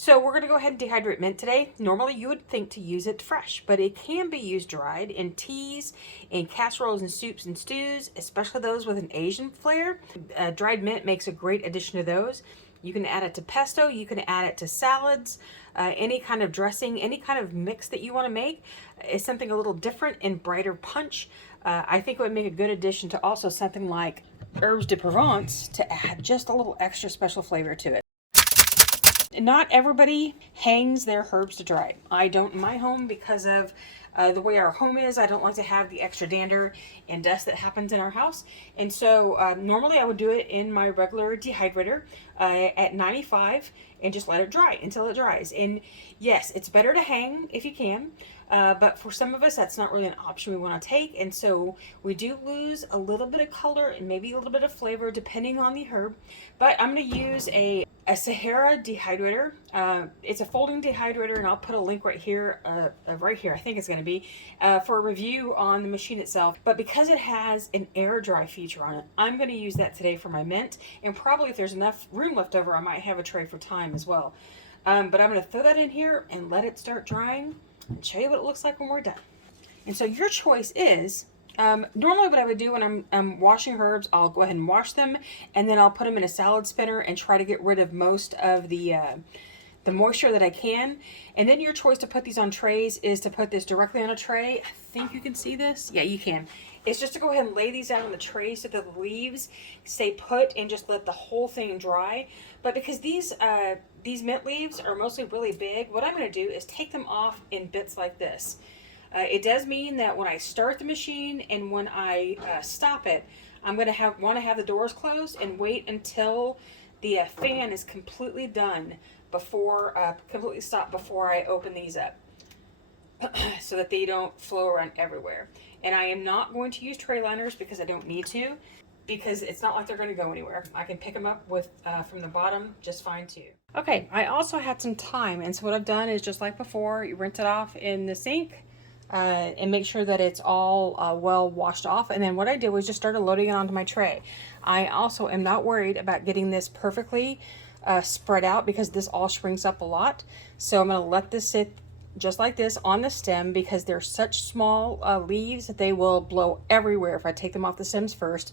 So we're going to go ahead and dehydrate mint today. Normally you would think to use it fresh, but it can be used dried in teas, in casseroles and soups and stews, especially those with an Asian flair. Dried mint makes a great addition to those. You can add it to pesto, you can add it to salads, any kind of dressing, any kind of mix that you want to make is something a little different and brighter punch. I think it would make a good addition to also something like herbes de Provence to add just a little extra special flavor to it. Not everybody hangs their herbs to dry. I don't in my home because of the way our home is. I don't like to have the extra dander and dust that happens in our house. And so normally I would do it in my regular dehydrator at 95 and just let it dry until it dries. And yes, it's better to hang if you can. But for some of us, that's not really an option we want to take. And so we do lose a little bit of color and maybe a little bit of flavor depending on the herb. But I'm going to use a Sahara dehydrator. It's a folding dehydrator, and I'll put a link right here, I think it's going to be, for a review on the machine itself. But because it has an air dry feature on it, I'm going to use that today for my mint. And probably if there's enough room left over, I might have a tray for thyme as well. But I'm going to throw that in here and let it start drying and show you what it looks like when we're done. And so your choice is, normally what I would do when I'm washing herbs, I'll go ahead and wash them, and then I'll put them in a salad spinner and try to get rid of most of the moisture that I can. And then your choice to put these on trays is to put this directly on a tray. I think you can see this. Yeah, you can. It's just to go ahead and lay these out on the tray so that the leaves stay put and just let the whole thing dry. But because these mint leaves are mostly really big, what I'm going to do is take them off in bits like this. It does mean that when I start the machine and when I stop it, I'm going to want to have the doors closed and wait until the fan is completely done completely stopped before I open these up so that they don't flow around everywhere. And I am not going to use tray liners because I don't need to, because it's not like they're going to go anywhere. I can pick them up with from the bottom just fine too. Okay, I also had some thyme, and so what I've done is just like before, you rinse it off in the sink and make sure that it's all well washed off. And then what I did was just started loading it onto my tray. I also am not worried about getting this perfectly spread out because this all shrinks up a lot. So I'm going to let this sit just like this on the stem because they're such small leaves that they will blow everywhere if I take them off the stems first.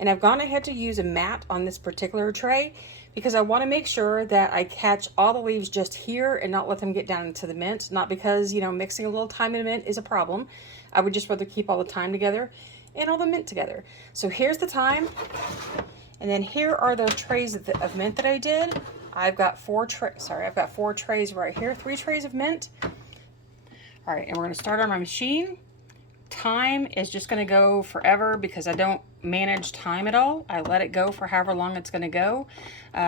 And I've gone ahead to use a mat on this particular tray because I want to make sure that I catch all the leaves just here and not let them get down into the mint. Not because, mixing a little thyme and mint is a problem. I would just rather keep all the thyme together and all the mint together. So here's the thyme. And then here are those trays of mint that I did. I've got four trays right here, 3 trays of mint. All right, and we're gonna start on my machine. Thyme is just gonna go forever because I don't manage thyme at all. I let it go for however long it's gonna go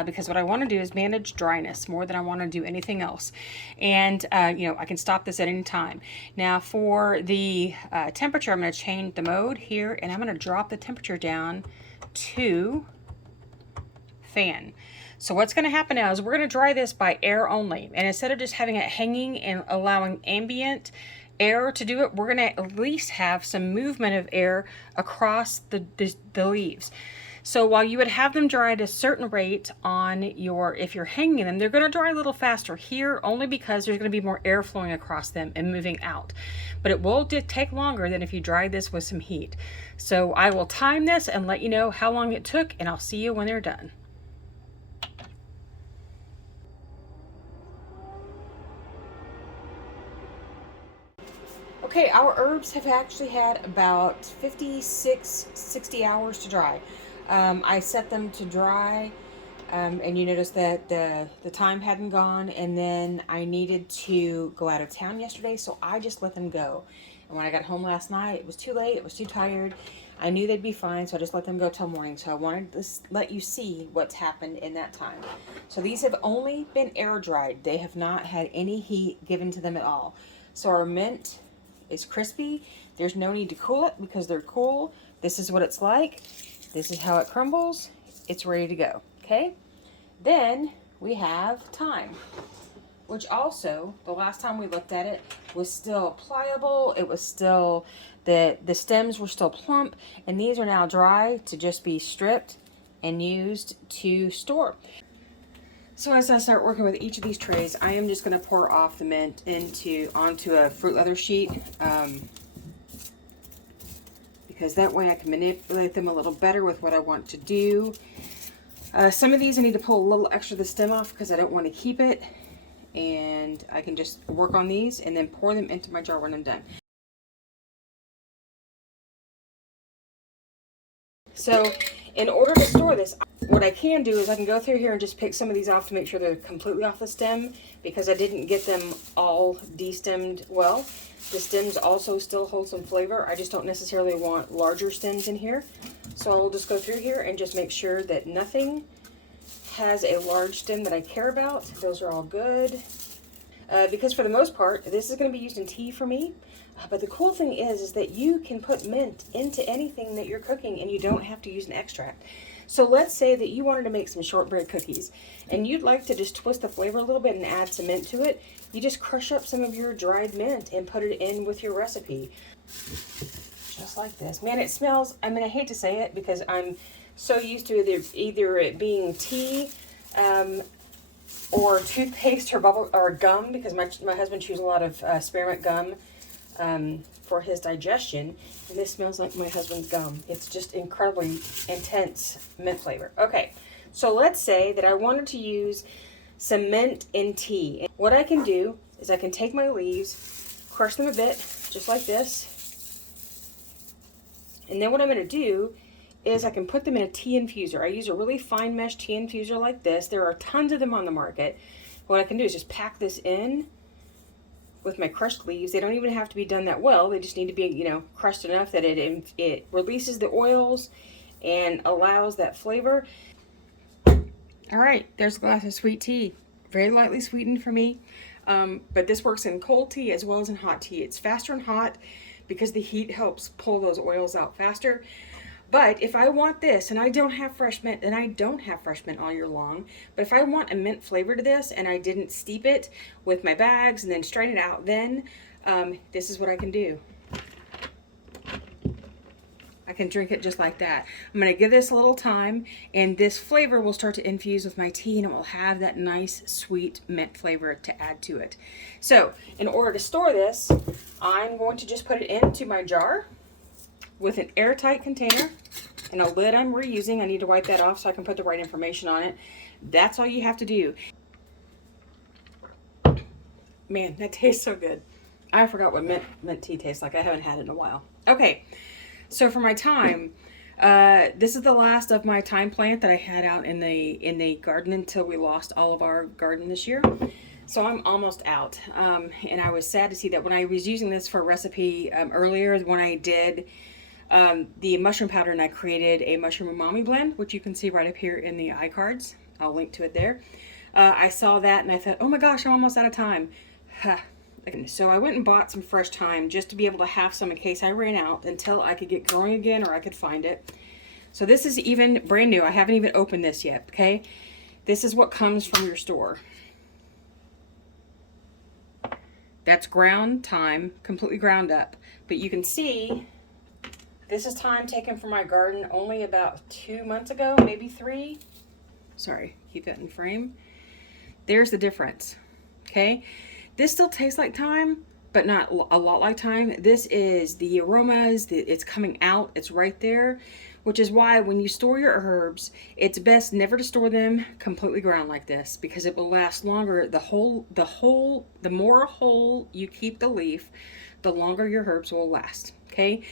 because what I wanna do is manage dryness more than I wanna do anything else. And I can stop this at any time. Now for the temperature, I'm gonna change the mode here and I'm gonna drop the temperature down to fan. So what's going to happen now is we're going to dry this by air only. And instead of just having it hanging and allowing ambient air to do it, we're going to at least have some movement of air across the leaves. So while you would have them dry at a certain rate if you're hanging them, they're going to dry a little faster here only because there's going to be more air flowing across them and moving out. But it will take longer than if you dry this with some heat. So I will time this and let you know how long it took, and I'll see you when they're done. Okay, our herbs have actually had about 60 hours to dry. I set them to dry, and you notice that the thyme hadn't gone, and then I needed to go out of town yesterday, so I just let them go. And when I got home last night, it was too late, it was too tired. I knew they'd be fine, so I just let them go till morning. So I wanted to let you see what's happened in that time. So these have only been air dried. They have not had any heat given to them at all. So our mint is crispy. There's no need to cool it because they're cool. This is what it's like. This is how it crumbles. It's ready to go. Okay. Then we have thyme, which also the last time we looked at it was still pliable. It was still the stems were still plump, and these are now dry to just be stripped and used to store. So as I start working with each of these trays, I am just going to pour off the mint onto a fruit leather sheet, because that way I can manipulate them a little better with what I want to do. Some of these I need to pull a little extra of the stem off because I don't want to keep it, and I can just work on these and then pour them into my jar when I'm done. So in order to store this, what I can do is I can go through here and just pick some of these off to make sure they're completely off the stem, because I didn't get them all destemmed well. The stems also still hold some flavor. I just don't necessarily want larger stems in here. So I'll just go through here and just make sure that nothing has a large stem that I care about. Those are all good. Because for the most part, this is going to be used in tea for me. But the cool thing is that you can put mint into anything that you're cooking and you don't have to use an extract. So let's say that you wanted to make some shortbread cookies and you'd like to just twist the flavor a little bit and add some mint to it. You just crush up some of your dried mint and put it in with your recipe. Just like this. Man, it smells, I mean, I hate to say it because I'm so used to either it being tea, or toothpaste or gum, because my husband chews a lot of spearmint gum for his digestion, and this smells like my husband's gum. It's just incredibly intense mint flavor. Okay, so let's say that I wanted to use some mint in tea. What I can do is I can take my leaves, crush them a bit, just like this, and then what I'm going to do is I can put them in a tea infuser. I use a really fine mesh tea infuser like this. There are tons of them on the market. What I can do is just pack this in with my crushed leaves. They don't even have to be done that well. They just need to be, you know, crushed enough that it releases the oils and allows that flavor. All right, there's a glass of sweet tea. Very lightly sweetened for me, but this works in cold tea as well as in hot tea. It's faster and hot because the heat helps pull those oils out faster. But if I want this, and I don't have fresh mint, and I don't have fresh mint all year long, but if I want a mint flavor to this and I didn't steep it with my bags and then strain it out, then this is what I can do. I can drink it just like that. I'm going to give this a little time, and this flavor will start to infuse with my tea, and it will have that nice sweet mint flavor to add to it. So in order to store this, I'm going to just put it into my jar with an airtight container and a lid I'm reusing. I need to wipe that off so I can put the right information on it. That's all you have to do. Man, that tastes so good. I forgot what mint tea tastes like. I haven't had it in a while. Okay, so for my thyme, this is the last of my thyme plant that I had out in the garden until we lost all of our garden this year. So I'm almost out, and I was sad to see that when I was using this for a recipe earlier, when I did the mushroom powder, and I created a mushroom umami blend, which you can see right up here in the iCards. I'll link to it there. I saw that and I thought, oh my gosh, I'm almost out of time. So I went and bought some fresh thyme just to be able to have some in case I ran out until I could get growing again or I could find it. So this is even brand new. I haven't even opened this yet, okay? This is what comes from your store. That's ground thyme, completely ground up. But you can see this is thyme taken from my garden only about 2 months ago, maybe 3. Sorry, keep that in frame. There's the difference, okay? This still tastes like thyme, but not a lot like thyme. This is the aromas, it's coming out, it's right there, which is why when you store your herbs, it's best never to store them completely ground like this, because it will last longer. The more whole you keep the leaf, the longer your herbs will last, okay?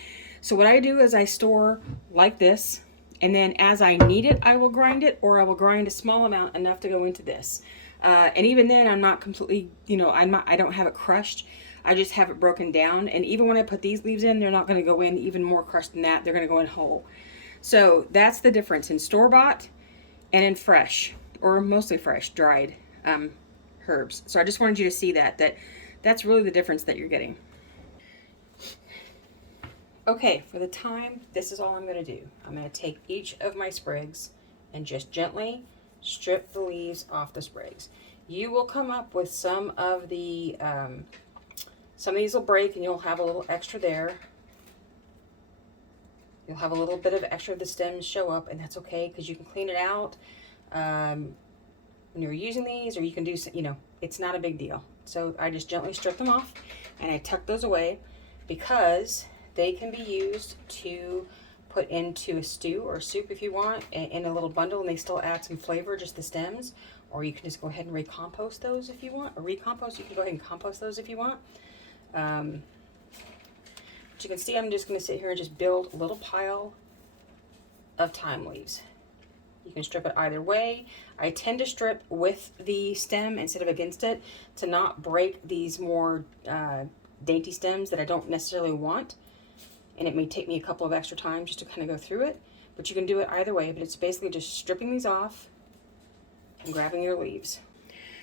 So what I do is I store like this, and then as I need it, I will grind it, or I will grind a small amount enough to go into this. And even then, I'm not completely, you know, I don't have it crushed. I just have it broken down. And even when I put these leaves in, they're not going to go in even more crushed than that. They're going to go in whole. So that's the difference in store-bought and in fresh, or mostly fresh, dried herbs. So I just wanted you to see that's really the difference that you're getting. Okay, for the thyme, this is all I'm going to do. I'm going to take each of my sprigs and just gently strip the leaves off the sprigs. You will come up with some of these will break and you'll have a little extra there. You'll have a little bit of extra of the stems show up, and that's okay because you can clean it out. when you're using these, or you can do, you know, it's not a big deal. So I just gently strip them off and I tuck those away because they can be used to put into a stew or soup if you want, in a little bundle, and they still add some flavor, just the stems. Or you can just go ahead and recompost those if you want, or recompost, you can go ahead and compost those if you want. But you can see I'm just going to sit here and just build a little pile of thyme leaves. You can strip it either way. I tend to strip with the stem instead of against it to not break these more dainty stems that I don't necessarily want. And it may take me a couple of extra times just to kind of go through it. But you can do it either way. But it's basically just stripping these off and grabbing your leaves.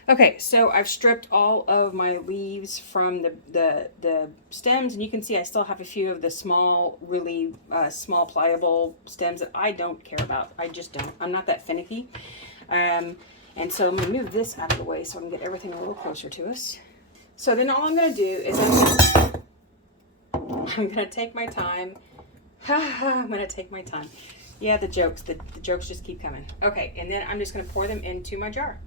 Okay, so I've stripped all of my leaves from the stems, and you can see I still have a few of the small, really small pliable stems that I don't care about. I just don't. I'm not that finicky. And so I'm going to move this out of the way so I can get everything a little closer to us. So then all I'm going to do is I'm going to take my time. I'm going to take my time. Yeah, the jokes just keep coming. Okay, and then I'm just going to pour them into my jar.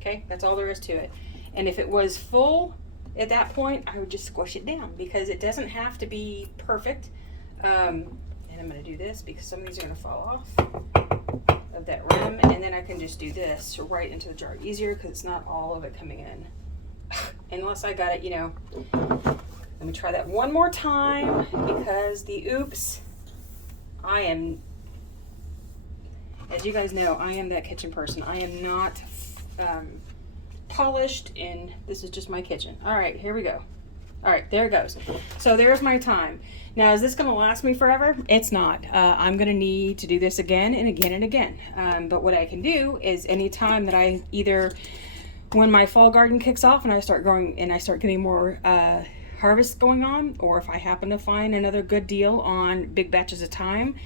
Okay, that's all there is to it. And if it was full at that point, I would just squish it down because it doesn't have to be perfect. And I'm going to do this because some of these are going to fall off of that rim. And then I can just do this right into the jar easier because it's not all of it coming in. Unless I got it, you know. Let me try that one more time because the oops, I am, as you guys know, I am that kitchen person. I am not polished, and this is just my kitchen. All right, here we go. All right, there it goes. So there's my thyme. Now, is this going to last me forever? It's not. I'm going to need to do this again and again and again. But what I can do is anytime that I either, when my fall garden kicks off and I start growing and I start getting more harvest going on, or if I happen to find another good deal on big batches of thyme,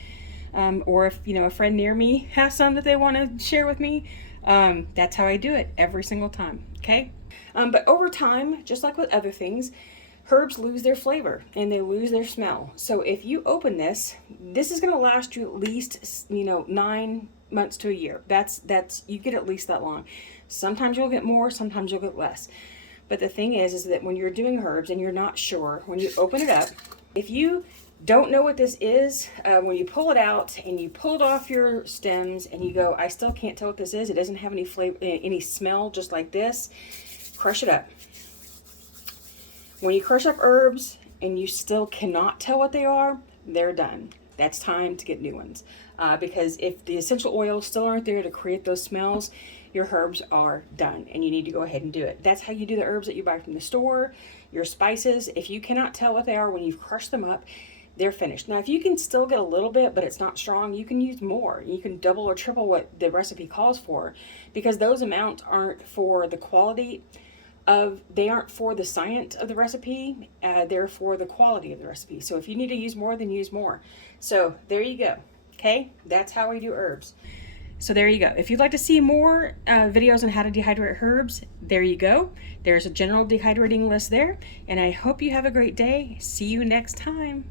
or if, you know, a friend near me has some that they want to share with me, that's how I do it every single time. Okay. But over time, just like with other things, herbs lose their flavor and they lose their smell. So if you open this is going to last you at least, you know, 9 months to a year. That's you get at least that long. Sometimes you'll get more, sometimes you'll get less. But the thing is that when you're doing herbs and you're not sure, when you open it up, if you don't know what this is, when you pull it out and you pull it off your stems and you go, I still can't tell what this is. It doesn't have any flavor, any smell, just like this. Crush it up. When you crush up herbs and you still cannot tell what they are, they're done. That's time to get new ones. Because if the essential oils still aren't there to create those smells, your herbs are done and you need to go ahead and do it. That's how you do the herbs that you buy from the store, your spices. If you cannot tell what they are when you've crushed them up, they're finished. Now, if you can still get a little bit, but it's not strong, you can use more. You can double or triple what the recipe calls for, because those amounts aren't for the quality of, they aren't for the science of the recipe, they're for the quality of the recipe. So if you need to use more, then use more. So there you go. Okay, that's how we do herbs. So there you go. If you'd like to see more videos on how to dehydrate herbs, there you go. There's a general dehydrating list there. And I hope you have a great day. See you next time.